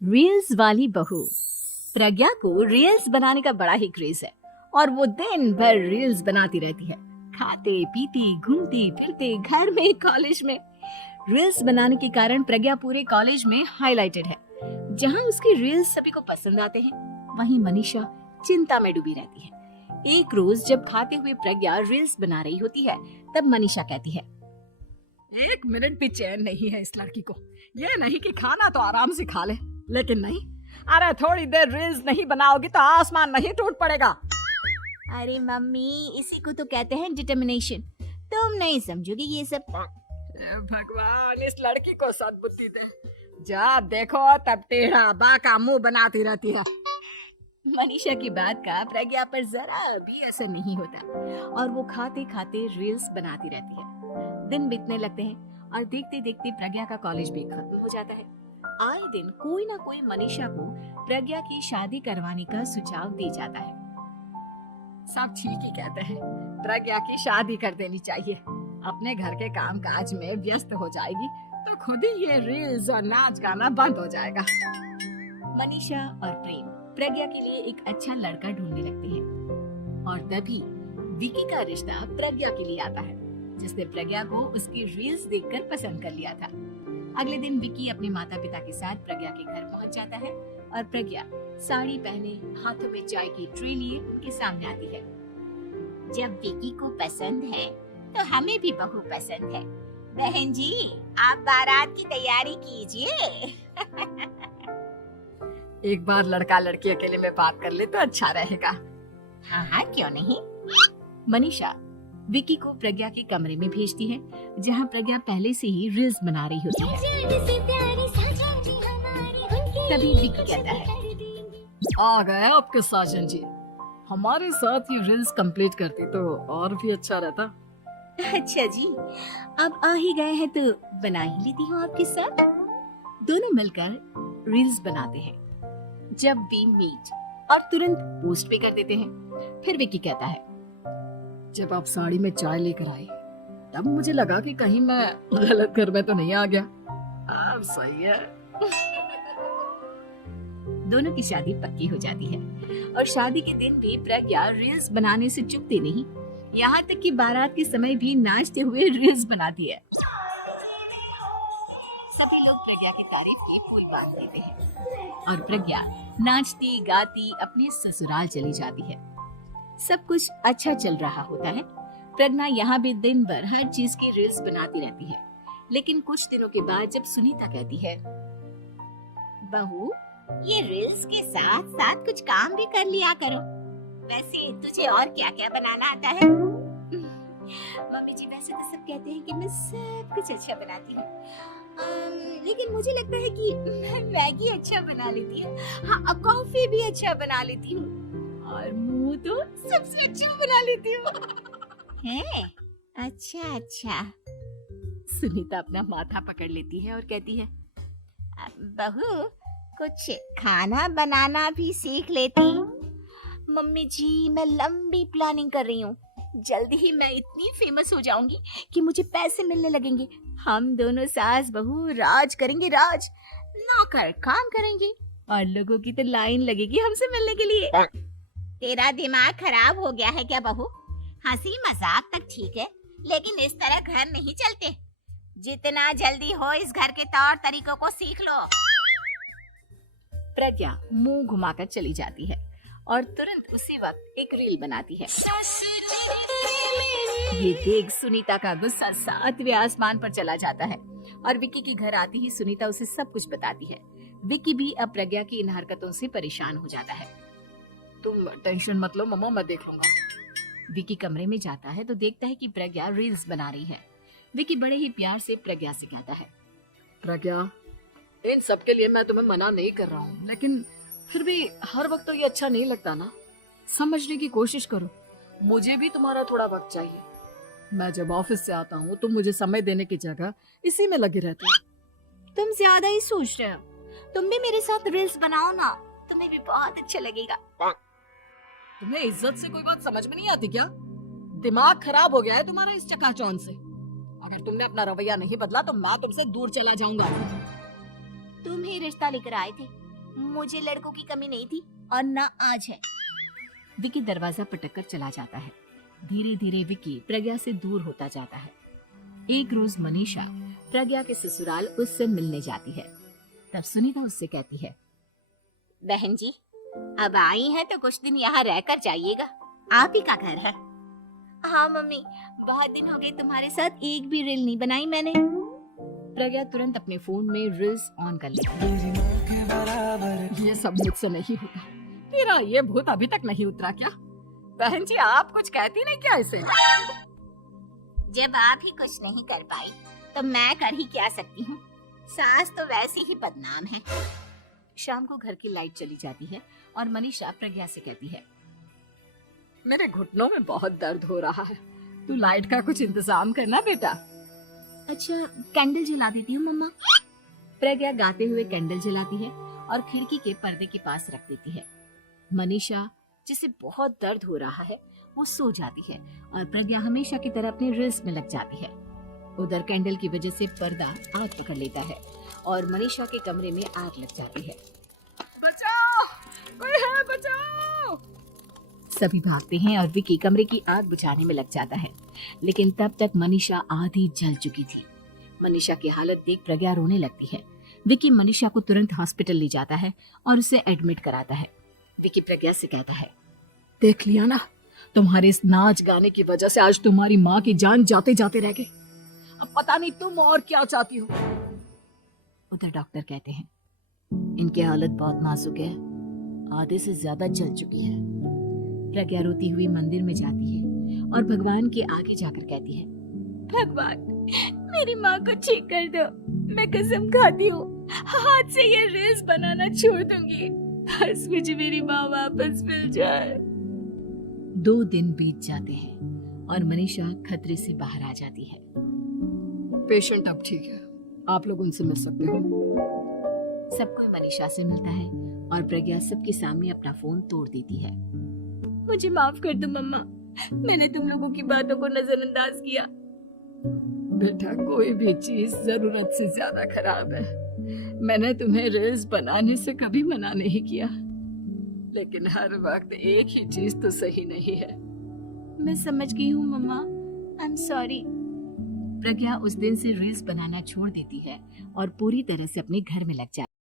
Reels वाली बहू। प्रज्ञा को रील्स बनाने का बड़ा ही क्रेज है और वो दिन भर रील्स बनाती रहती है। खाते पीती घूमती फिरते घर में कॉलेज में रील्स बनाने के कारण प्रज्ञा पूरे कॉलेज में हाईलाइटेड है। जहां उसकी रील्स सभी को पसंद आते हैं, वहीं मनीषा चिंता में डूबी रहती है। एक रोज जब खाते हुए प्रज्ञा रील्स बना रही होती है, तब मनीषा कहती है, एक मिनट भी चैन नहीं है इस लड़की को। ये नहीं कि खाना तो आराम से खा ले, लेकिन नहीं, अरे थोड़ी देर रील्स नहीं बनाओगी तो आसमान नहीं टूट पड़ेगा। अरे मम्मी, इसी को तो कहते हैं डिटर्मिनेशन। तुम नहीं समझोगी ये सब। भगवान, इस लड़की को सद्बुद्धि दे। जा देखो तब टेढ़ा बाका मुंह बनाती रहती है। मनीषा की बात का प्रज्ञा पर जरा भी असर नहीं होता और वो खाते खाते रील्स बनाती रहती है। दिन बीतने लगते हैं और देखते देखते प्रज्ञा का कॉलेज भी खत्म हो जाता है। आए दिन कोई ना कोई मनीषा को प्रज्ञा की शादी करवाने का सुझाव दे जाता है। सब ठीक ही कहते हैं, प्रज्ञा की शादी कर देनी चाहिए। अपने घर के काम काज में व्यस्त हो जाएगी तो खुद ही ये रील्स और नाच गाना बंद हो जाएगा। मनीषा और प्रेम प्रज्ञा के लिए एक अच्छा लड़का ढूंढने लगते हैं और तभी विकी का रिश्ता प्रज्ञा के लिए आता है, जिसने प्रज्ञा को उसकी रील्स देखकर पसंद कर लिया था। अगले दिन विकी अपने माता पिता के साथ प्रज्ञा के घर पहुंच जाता है और प्रज्ञा साड़ी पहने हाथों में चाय की ट्रे लिए उनके सामने आती है। जब विकी को पसंद है तो हमें भी बहू पसंद है। बहन जी, आप बारात की तैयारी कीजिए। एक बार लड़का लड़की अकेले में बात कर ले तो अच्छा रहेगा। हाँ हाँ, क्यों नहीं। मनीषा विकी को प्रज्ञा के कमरे में भेजती है, जहां प्रज्ञा पहले से ही रील्स बना रही होती है। तभी विकी कहता है, आ गए आपके साजन जी। हमारे साथ ये रील्स कंप्लीट करती तो और भी अच्छा रहता। अच्छा जी, अब आ ही गए हैं तो बना ही लेती हूँ आपके साथ। दोनों मिलकर रील्स बनाते हैं। जब वी मीट और तुरंत पोस्ट भी कर देते हैं। फिर विकी कहता है, जब आप साड़ी में चाय लेकर आए तब मुझे लगा कि कहीं मैं गलत घर में तो नहीं आ गया। अब सही है। दोनों की शादी पक्की हो जाती है और शादी के दिन भी प्रज्ञा रील्स बनाने से चूकती नहीं। यहाँ तक कि बारात के समय भी नाचते हुए रील्स बनाती है। सभी लोग प्रज्ञा की तारीफ के फूल बांध देते हैं और प्रज्ञा नाचती गाती अपने ससुराल चली जाती है। सब कुछ अच्छा चल रहा होता है। प्रज्ञा यहाँ भी दिन भर हर चीज की रील्स बनाती रहती है। लेकिन कुछ दिनों के बाद जब सुनीता कहती है, बहू, ये रील्स के साथ साथ कुछ काम भी कर लिया करो। वैसे तुझे और क्या क्या बनाना आता है? मम्मी जी, वैसे तो सब कहते हैं कि मैं सब कुछ अच्छा बनाती हूँ, लेकिन मुझे लगता है कि मैं मैगी अच्छा बना लेती हूँ। हाँ, कॉफी भी अच्छा बना लेती हूँ और मुंह तो सबसे अच्छा बना लेती हूँ। है? अच्छा अच्छा। सुनीता अपना माथा पकड़ लेती है और कहती है, बहू, कुछ खाना बनाना भी सीख लेती। मम्मी जी, मैं लंबी प्लानिंग कर रही हूँ। जल्दी ही मैं इतनी फेमस हो जाऊंगी कि मुझे पैसे मिलने लगेंगे। हम दोनों सास बहू राज करेंगे, राज। नौकर काम करेंगे और लोगों की तो लाइन लगेगी हमसे मिलने के लिए। तेरा दिमाग खराब हो गया है क्या बहू? हंसी मजाक तक ठीक है, लेकिन इस तरह घर नहीं चलते। जितना जल्दी हो इस घर के तौर तरीकों को सीख लो। प्रज्ञा मुंह घुमाकर चली जाती है और तुरंत उसी वक्त एक रील बनाती है। ये देख सुनीता का गुस्सा 7वें आसमान पर चला जाता है और विकी के घर आती ही सुनीता उसे सब कुछ बताती है। विकी भी अब प्रज्ञा की इन हरकतों से परेशान हो जाता है। तुम टेंशन मत लो मम्मा, मैं देख लूंगा। विकी कमरे में जाता है तो देखता है कि प्रज्ञा रील्स बना रही है। विकी बड़े ही प्यार से प्रज्ञा से कहता है, प्रज्ञा, इन सब के लिए मैं तुम्हें मना नहीं कर रहा हूँ, लेकिन फिर भी हर वक्त तो ये अच्छा नहीं लगता ना। समझने की कोशिश करो, मुझे भी तुम्हारा थोड़ा वक्त चाहिए। मैं जब ऑफिस से आता हूँ तुम मुझे समय देने की जगह इसी में लगे रहते हो। तुम ज्यादा ही सोच रहे हो। तुम भी मेरे साथ रील्स बनाओ ना, तुम्हें भी बहुत अच्छा लगेगा। तुम्हें इज्जत से कोई बात समझ में नहीं आती क्या? दिमाग खराब हो गया है तुम्हारा इस चकाचौंध से। अगर तुमने अपना रवैया नहीं बदला तो मैं तुमसे दूर चला जाऊंगा। तुम ही रिश्ता लेकर आए थे, मुझे लड़कों की कमी नहीं थी और ना आज है। विकी दरवाजा पटककर चला जाता है। धीरे धीरे विकी प्रज्ञा से दूर होता जाता है। एक रोज मनीषा प्रज्ञा के ससुराल उससे मिलने जाती है। तब सुनीता उससे कहती है, बहन जी, अब आई है तो कुछ दिन यहाँ रहकर जाइएगा, आप ही का घर है। हाँ मम्मी, बहुत दिन हो गए तुम्हारे साथ एक भी रील नहीं बनाई मैंने। प्रज्ञा तुरंत अपने फोन में रील्स ऑन कर लेती है। ये सब मुझसे नहीं होता। तेरा ये भूत अभी तक नहीं उतरा क्या? बहन जी, आप कुछ कहती नहीं क्या इसे? जब आप ही कुछ नहीं कर पाई तो मैं कर ही क्या सकती हूँ। सास तो वैसे ही बदनाम है। शाम को घर की लाइट चली जाती है और मनीषा प्रज्ञा से कहती है, मेरे घुटनों में बहुत दर्द हो रहा है, तू लाइट का कुछ इंतजाम करना बेटा। अच्छा, कैंडल जला देती हूँ मम्मा। प्रज्ञा गाते हुए कैंडल जलाती है और खिड़की के पर्दे के पास रख देती है। मनीषा, जिसे बहुत दर्द हो रहा है, वो सो जाती है और प्रज्ञा हमेशा की तरह अपने रील्स में लग जाती है। उधर कैंडल की वजह से पर्दा आग पकड़ लेता है और मनीषा के कमरे में आग लग जाती है। बचाओ, कोई है, बचाओ। सभी भागते हैं और विकी कमरे की आग बुझाने में लग जाता है, लेकिन तब तक मनीषा आधी जल चुकी थी। मनीषा की हालत देख प्रज्ञा रोने लगती है। विकी मनीषा को तुरंत हॉस्पिटल ले जाता है और उसे एडमिट कराता है। विकी प्रज्ञा से कहता है, देख लिया ना, तुम्हारे इस नाच गाने की वजह से आज तुम्हारी माँ की जान जाते जाते रह गई। अब पता नहीं तुम और क्या चाहती हो। उधर डॉक्टर कहते हैं, इनकी हालत बहुत नाजुक है, आधे से ज्यादा जल चुकी है। प्रज्ञा रोती हुई मंदिर में जाती है और भगवान के आगे जाकर कहती है, भगवान, मेरी माँ को ठीक कर दो। मैं कसम खाती हूँ हाथ से ये रील्स बनाना छोड़ दूंगी। बस मुझे मेरी माँ वापस मिल जाए। 2 दिन बीत जाते हैं और मनीषा खतरे से बाहर आ जाती है। पेशेंट अब ठीक है, आप लोग उनसे मिल सकते हो। सब कोई मनीषा से मिलता है और प्रज्ञा सबके सामने अपना फोन तोड़ देती है। मुझे माफ कर दो मम्मा, मैंने तुम लोगों की बातों को नजरअंदाज किया। बेटा, कोई भी चीज जरूरत से ज्यादा खराब है। मैंने तुम्हें रील्स बनाने से कभी मना नहीं किया, लेकिन हर वक्त एक ही चीज तो सही नहीं है। मैं समझ गई हूँ मम्मा, आई एम सॉरी। प्रज्ञा उस दिन से रील्स बनाना छोड़ देती है और पूरी तरह से अपने घर में लग जाती है।